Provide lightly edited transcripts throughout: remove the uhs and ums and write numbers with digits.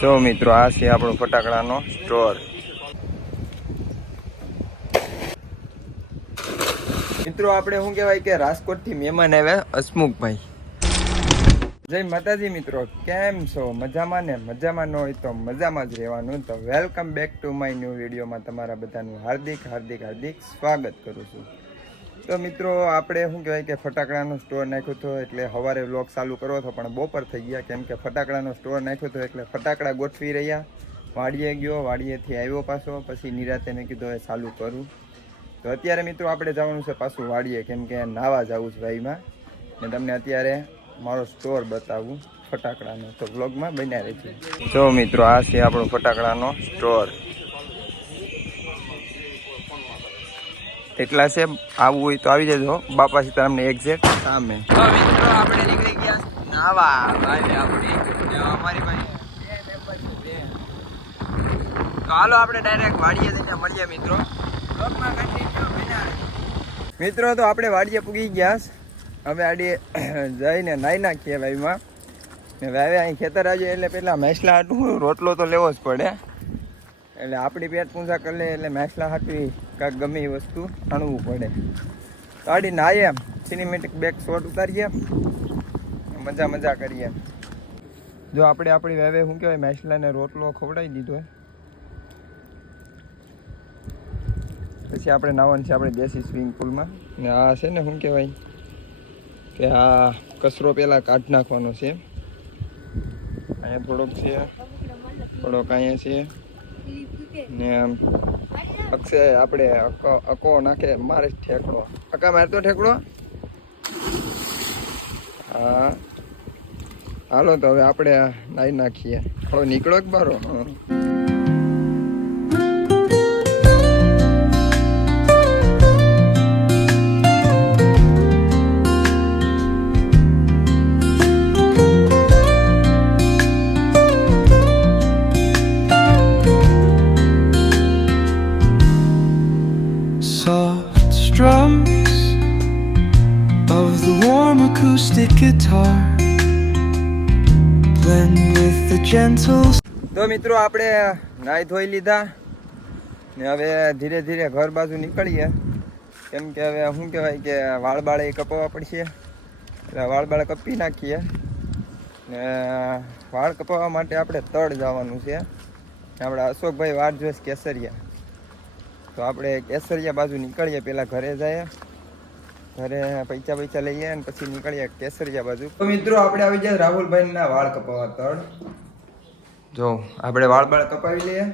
જો મિત્રો આ છે આપણો ફટાકડાનો સ્ટોર। મિત્રો આપણે શું કહેવાય કે રાજકોટ થી મહેમાન આવ્યા હસમુખભાઈ। જય માતાજી મિત્રો, કેમ છો? મજામાં ને? મજામાં ન હોય તો મજામાં જ રહેવાનું। તો welcome back to my new વિડીયોમાં તમારા બધાનું હાર્દિક સ્વાગત કરું છું। તો મિત્રો આપણે શું કહેવાય કે ફટાકડાનો સ્ટોર નાખ્યો હતો એટલે સવારે વ્લોગ ચાલુ કરવો હતો પણ બપોર થઈ ગયા, કેમ કે ફટાકડાનો સ્ટોર નાખ્યો હતો એટલે ફટાકડા ગોઠવી રહ્યા। વાડીએ ગયો, વાડીએથી આવ્યો પાછો, પછી નિરાતે મેં કીધું હવે ચાલુ કરું। તો અત્યારે મિત્રો આપણે જવાનું છે પાછું વાડીએ, કેમ કે નાવા જવું છે ભાઈમાં, ને તમને અત્યારે મારો સ્ટોર બતાવું ફટાકડાનો, તો વ્લોગમાં બન્યા રહેજો। જો મિત્રો આ છે આપણો ફટાકડાનો સ્ટોર। એટલા છે, આવવું હોય તો આવી જજો બાપા સીતારામને એક્ઝેક્ટ સામે। તો મિત્રો આપણે નીકળી ગયા નાવા ભાઈ આપણી, અમારી પાસે તો હાલો આપણે ડાયરેક્ટ વાડીએ જઈને મળીએ મિત્રો। મિત્રો તો આપણે વાડીએ પૂગી ગયા, હવે આડીએ જઈને નાહી નાખીએ વાવીમાં ને વાવે અહીં ખેતર આવી એટલે પેલા મહેસલા હાટું રોટલો તો લેવો જ પડે, એટલે આપણી પેટ પૂંજા કરી લે એટલે મહેસલા હાટવી કાંઈક ગમે એ વસ્તુ આણવું પડે। તો આડી નાહીએ, સિનેમેટિક બેક શોટ ઉતારીએ, મજા કરીએ। જો આપણે આપણી વાવે શું કહેવાય મહેસલાને રોટલો ખવડાવી દીધો, પછી આપણે નાવાનું છે આપણે દેશી સ્વિમિંગ પુલમાં। ને આ છે ને શું કહેવાય કે આ કચરો પહેલાં કાઢી નાખવાનો છે, અહીંયા થોડોક છે, થોડોક અહીંયા છે ને અક્ષય આપણે અકો નાખે, મારે ઠેકડો અકા મારતો ઠેકડો। હા હાલો તો હવે આપણે નાહી નાખીએ, હવે નીકળો જ બારો। Strums of the warm acoustic guitar blend with the gentle. તો મિત્રો આપણે નાહી ધોઈ લીધા ને હવે ધીરે ધીરે ઘર બાજુ નીકળીએ, કેમ કે હવે શું કહેવાય કે વાળ એ કપાવવા પડશે, એટલે વાળ કપી નાખીએ ને વાળ કપાવવા માટે આપણે તળ જવાનું છે। આપણે અશોકભાઈ વાડ જોઈશ કેસરિયા, તો આપણે કેસરિયા બાજુ નીકળીએ, પહેલાં ઘરે જઈએ, ઘરે પૈસા લઈએ અને પછી નીકળીએ કેસરિયા બાજુ। તો મિત્રો આપણે આવી જાય રાહુલભાઈના વાળ કપાવવા તળ। જો આપણે વાળ કપાવી લઈએ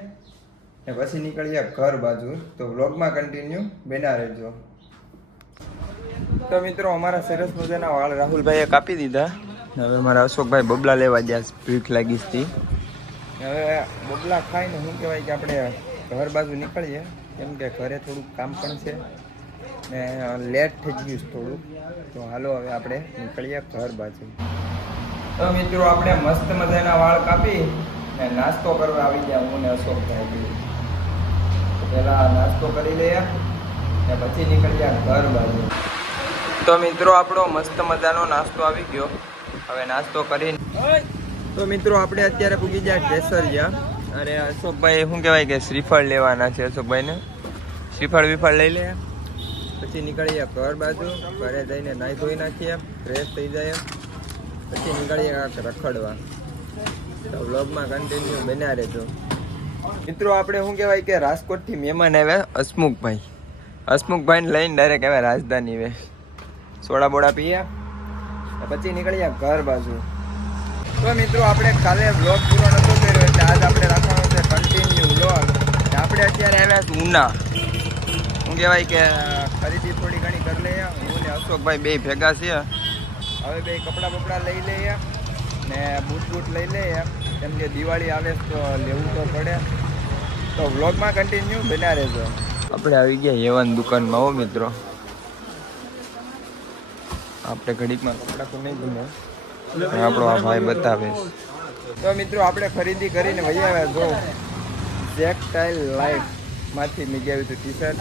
ને પછી નીકળીએ ઘર બાજુ, તો વ્લોગમાં કન્ટિન્યુ બન્યા રહેજો। તો મિત્રો અમારા સરસ મજાના વાળ રાહુલભાઈએ કાપી દીધા, હવે મારા અશોકભાઈ બબલા લેવા ગયા, ભૂખ લાગી હતી, હવે બબલા ખાઈને શું કહેવાય કે આપણે ઘર બાજુ નીકળીએ, કેમ કે ઘરે થોડુંક કામ પણ છે ને લેટ થઈ ગયું છે થોડુંક, તો હાલો હવે આપણે નીકળીએ ઘર બાજુ। તો મિત્રો આપણે મસ્ત મજાના વાળ કાપી ને નાસ્તો કરવા આવી ગયા હું ને અશોકભાઈ, તો પહેલાં નાસ્તો કરી લઈએ ને પછી નીકળીએ ઘર બાજુ। તો મિત્રો આપણો મસ્ત મજાનો નાસ્તો આવી ગયો, હવે નાસ્તો કરીને તો મિત્રો આપણે અત્યારે પૂગી ગયા કેસરિયા, અને અશોકભાઈ શું કહેવાય કે શ્રીફળ લેવાના છે, અશોકભાઈને શ્રીફળ લઈ લે, પછી નીકળીએ ઘર બાજુ, ઘરે જઈને નાહી ધોઈ નાખીએ, ફ્રેશ થઈ જાય, પછી નીકળીએ રખડવા। તો વ્લોગમાં કન્ટિન્યુ બન્યા રહેજો। મિત્રો આપણે શું કહેવાય કે રાજકોટથી મહેમાન આવ્યા હસમુખભાઈને લઈને ડાયરેક્ટ આવ્યા રાજધાની વે, સોડા બોડા પીએ પછી નીકળીએ ઘર બાજુ। તો મિત્રો આપણે કાલે વ્લોગ પૂરો નહોતો કર્યો એટલે આજ આપણે રાખવાનો છે કન્ટિન્યુ વ્લોગ। આપણે અત્યારે આવ્યા છીએ ઉના, શું કહેવાય કે ખરીદી થોડી ઘણી કરી લઈએ, હું ને અશોકભાઈ બે ભેગા છીએ, હવે બે કપડાં લઈ લઈએ ને બૂટ લઈ લઈએ, કેમ કે દિવાળી આવે તો લેવું તો પડે। તો વ્લોગમાં કન્ટિન્યુ બન્યા રહેજો। આપણે આવી ગયા હેવન દુકાનમાં હો મિત્રો, આપણે ઘડીકમાં કપડાં તો નહીં ગમે, આપણો આ ભાઈ બતાવે। તો મિત્રો આપણે ખરીદી કરીને વહી આવ્યા, જો જેકટાઇલ લાઈફમાંથી મેં ગયા હતું ટી શર્ટ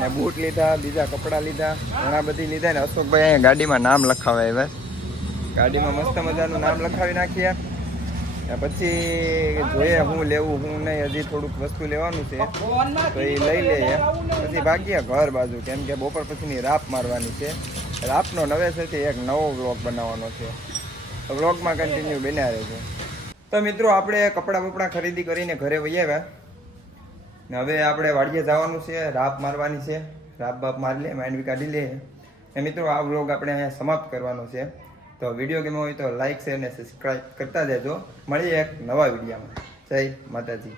ને બૂટ લીધા, બીજા કપડાં લીધા, ઘણા બધી લીધા ને અશોકભાઈ અહીંયા ગાડીમાં નામ લખાવા આવ્યા, ગાડીમાં મસ્ત મજાનું નામ લખાવી નાખીએ પછી જોઈએ હું લેવું હું નહીં, હજી થોડુંક વસ્તુ લેવાનું છે તો એ લઈ લઈએ. પછી ભાગીએ ઘર બાજુ, કેમ કે બપોર પછીની રાપ મારવાની છે. રાપનો નવેસરથી એક નવો વ્લોગ બનાવવાનો છે, વ્લોગમાં કન્ટિન્યુ બન્યા રહેશે. તો મિત્રો આપણે કપડાં બપડા ખરીદી કરીને ઘરે વહી આવ્યા ને હવે આપણે વાડીએ જવાનું છે, રાપ મારવાની છે. રાપ બાપ મારી લે, માંડવી કાઢી લે. ને મિત્રો આ વ્લોગ આપણે અહીંયા સમાપ્ત કરવાનો છે. તો વિડીયો ગમ્યો હોય તો લાઈક શેર ને સબસ્ક્રાઈબ કરતા જજો. મળીએ એક નવા વિડીયોમાં. જય માતાજી.